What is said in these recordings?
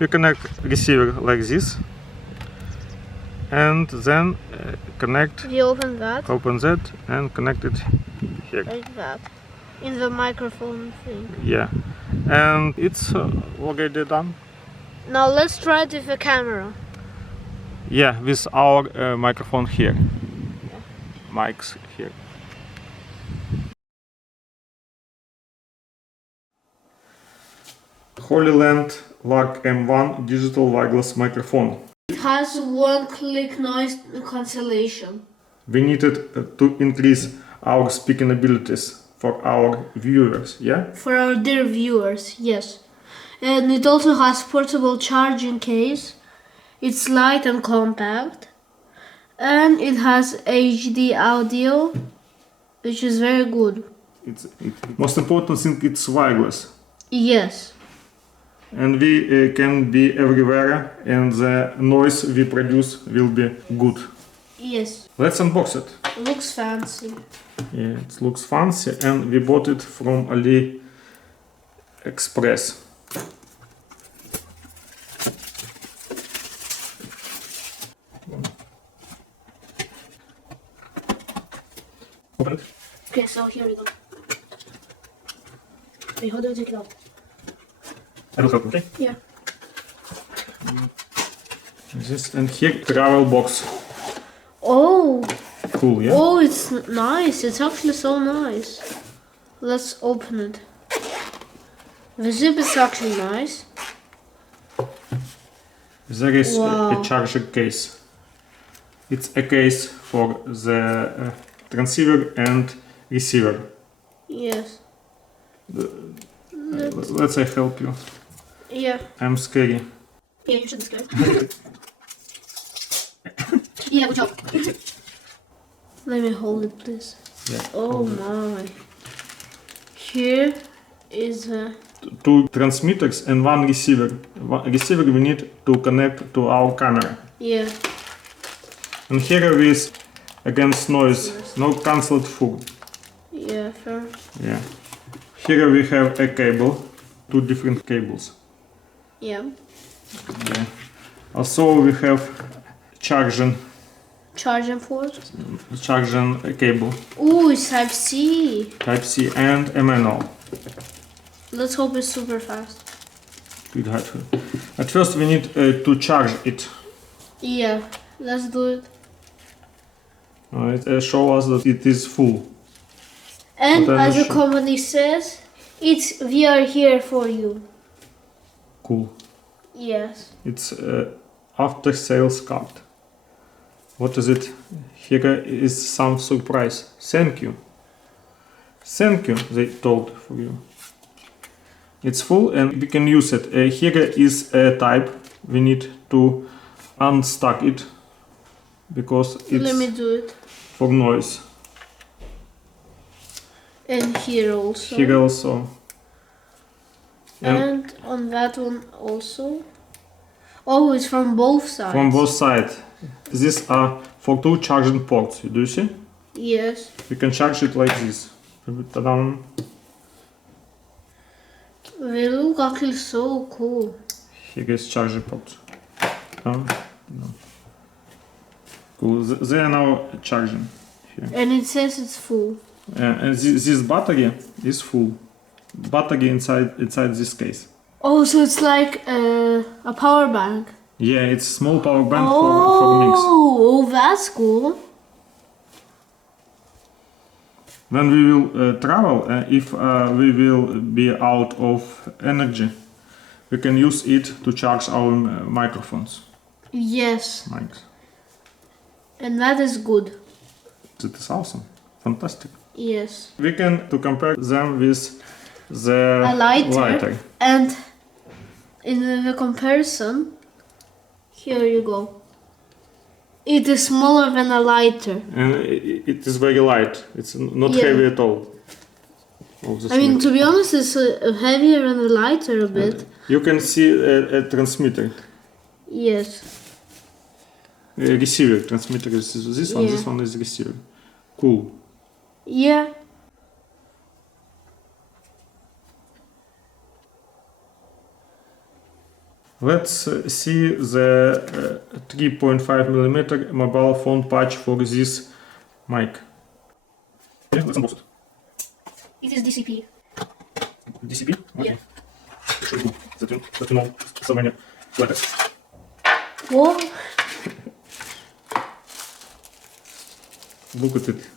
You connect receiver like this, and then connect. You open that. Open that and connect it here. Like that. In the microphone thing. Yeah, and it's already done. Now let's try it with a camera. Yeah, with our microphone here. Mics here. Hollyland LARK M1 digital wireless microphone. It has one-click noise cancellation. We needed to increase our speaking abilities for our viewers, yeah? For our dear viewers, yes. And it also has portable charging case. It's light and compact. And it has HD audio, which is very good. Most important thing, it's wireless. Yes. And we can be everywhere, and the noise we produce will be good. Yes. Let's unbox it. Looks fancy. Yeah, it looks fancy, and we bought it from AliExpress. Open it. Okay, so here we go. Wait, how do I take it out? I will help you, okay? Yeah. This, and here, travel box. Oh. Cool, yeah? Oh, it's nice. It's actually so nice. Let's open it. The zip is actually nice. There is Wow. a charger case. It's a case for the transceiver and receiver. Yes. Let's help you. Yeah. I'm scary. Yeah, you shouldn't scare. Yeah, good job. Let me hold it, please. Yeah. Oh my. Here is a... Two transmitters and one receiver. One receiver we need to connect to our camera. Yeah. And here with against noise, no cancelled full. Yeah, fair. Yeah. Here we have a cable, two different cables. Yeah. Yeah. Also we have charging Port. cable, Ooh, it's Type-C. Type-C, and a manual. Let's hope it's super fast. At first we need to charge it. Yeah, let's do it. It shows us that it is full. And But I'm as not the sure. company says, we are here for you. Cool. Yes. It's after sales card. What is it? Here is some surprise. Thank you. Thank you, they told for you. It's full and we can use it. Here is a type. We need to unstuck it because Let me it's do it. for noise. And here also. Here also. And on that one also. Oh, it's from both sides. From both sides. These are for two charging ports. Do you see? Yes. We can charge it like this. Ta-da. They look actually so cool. Here is charging port. No. Cool. They are now charging here. And it says it's full. And this battery is full. Battery inside this case. Oh, so it's like a power bank. Yeah, it's small power bank for mix. Oh, that's cool. When we will travel, if we will be out of energy, we can use it to charge our microphones. Yes. Mics. And that is good. It is awesome. Fantastic. Yes. We can to compare them with the A lighter. And in the comparison, here you go. It is smaller than a lighter. And it is very light. It's not Yeah. heavy at all. I mean, to be honest, it's heavier than a lighter a bit. You can see a transmitter. Yes. A receiver. Transmitter is this one. Yeah. This one is receiver. Cool. Yeah. Let's see the 3.5mm mobile phone patch for this mic. Yeah, let's unbox it. It is DCP. DCP? Okay. Yeah. Should be. That you know so many letters. Whoa. Look at it.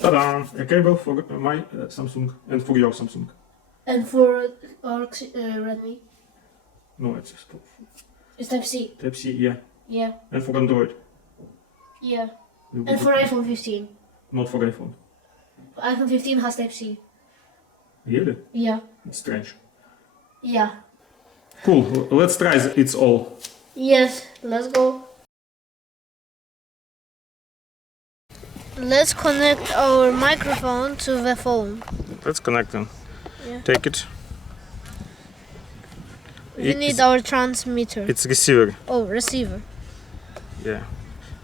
Ta-da! A cable for my Samsung and for your Samsung. And for our Redmi, No, it's Type-C. Type-C, yeah. Yeah. And for Android. Yeah. Will be And for good. iPhone 15. Not for iPhone. iPhone 15 has Type-C. Really? Yeah. It's strange. Yeah. Cool. Let's try it's all. Yes, let's go. Let's connect our microphone to the phone. Let's connect them. Yeah. Take it. We need our transmitter. It's receiver. Oh, receiver. Yeah.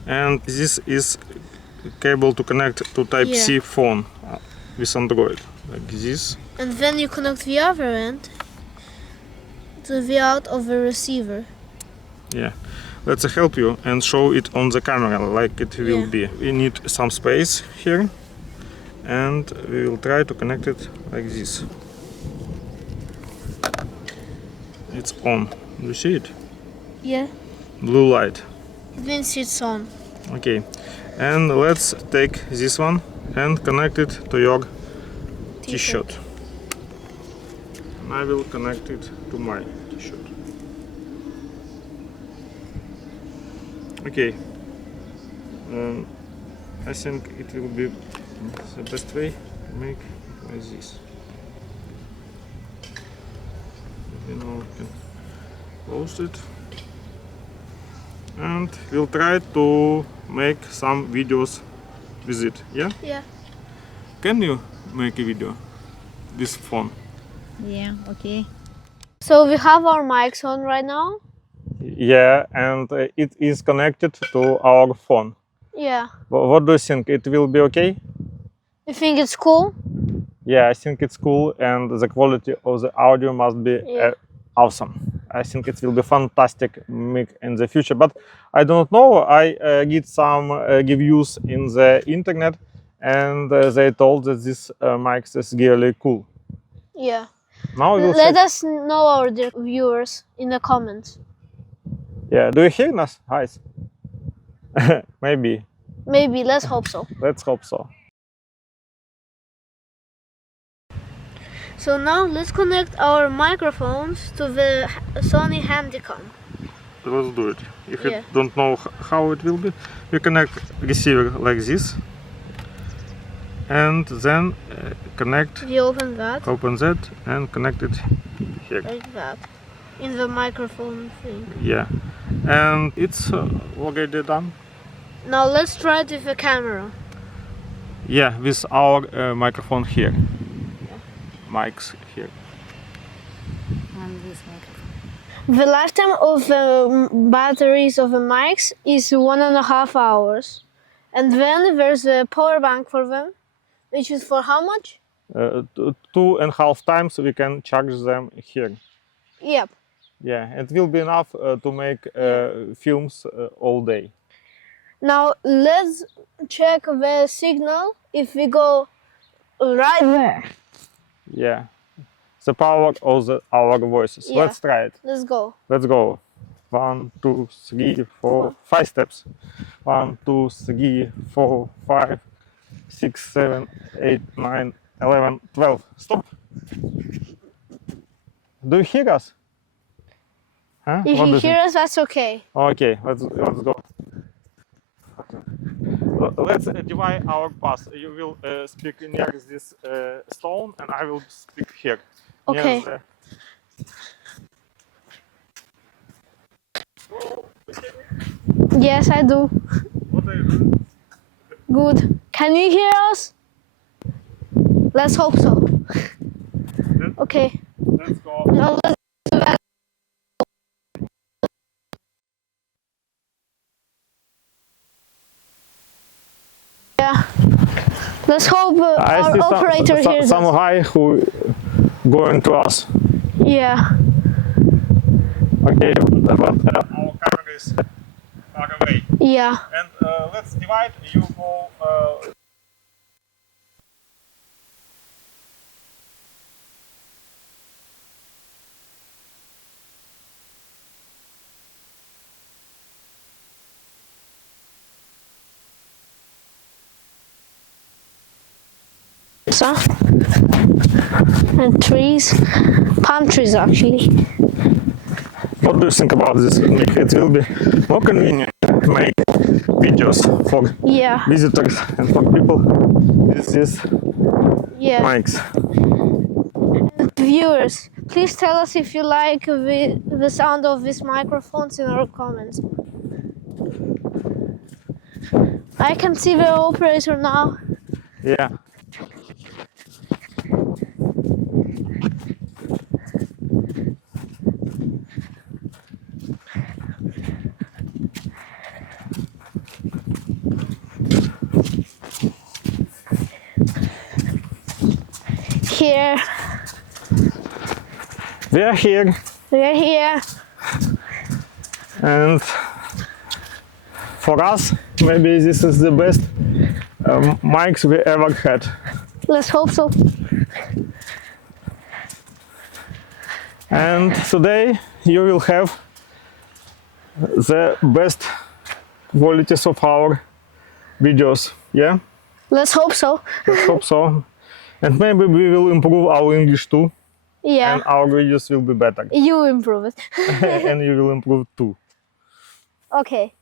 And this is cable to connect to Type-C phone with Android. Like this. And then you connect the other end to the out of the receiver. Yeah. Let's help you and show it on the camera like it will be. We need some space here and we will try to connect it like this. It's on. You see it? Yeah. Blue light. It means it's on. Okay. And let's take this one and connect it to your t-shirt. And I will connect it to my t-shirt. Okay. I think it will be the best way to make it like this. You know, we can close it. And we'll try to make some videos with it. Yeah? Yeah. Can you make a video with phone? Yeah, okay. So we have our mics on right now. Yeah, and it is connected to our phone. Yeah. What do you think? It will be okay? You think it's cool? Yeah, I think it's cool, and the quality of the audio must be awesome. I think it will be fantastic mic in the future, but I don't know. I did some reviews in the internet, and they told that this mic is really cool. Yeah. Now we'll Let check. us know, our dear viewers, in the comments. Yeah, do you hear us, guys? Maybe. Maybe, let's hope so. Let's hope so. So now let's connect our microphones to the Sony Handycam. Let's do it. If Yeah. you don't know how it will be, you connect receiver like this, and then connect, We open that open that, and connect it here. like that in the microphone thing. Yeah, and it's already done. Now let's try it with the camera. Yeah, with our microphone here. Mics here. And this microphone. The lifetime of the batteries of the mics is 1.5 hours. And then there's a power bank for them, which is for how much? 2.5 times we can charge them here. Yep. Yeah, it will be enough to make films all day. Now let's check the signal if we go right there. Yeah, the power of our voices. Yeah. Let's try it. Let's go. Let's go. 1, 2, 3, 4, 5 steps. 1, 2, 3, 4, 5, 6, 7, 8, 9, 11, 12. Stop. Do you hear us? Huh? If What do you you hear think? us, that's okay. Okay, let's go. Let's divide our path. You will speak near this stone, and I will speak here. Okay. Near Yes, I do. What are you doing? Good. Can you hear us? Let's hope so. Okay. Let's go. Now let's do that. Yeah. Let's hope I our see operator hears some us. guy who going to us. Yeah. Okay, but our camera is far away. Yeah. And let's divide. You go. So, and trees, palm trees actually. What do you think about this? It will be more convenient to make videos for Yeah. visitors and for people with these Yeah. mics. Viewers, please tell us if you like the sound of these microphones in our comments. I can see the operator now. Yeah. Here, We are here, we're here. and for us, maybe this is the best mics we ever had. Let's hope so. And today you will have the best qualities of our videos. Yeah, Let's hope so. let's hope so. And maybe we will improve our English too, Yeah. and our videos will be better. You improve it. And you will improve too. Okay.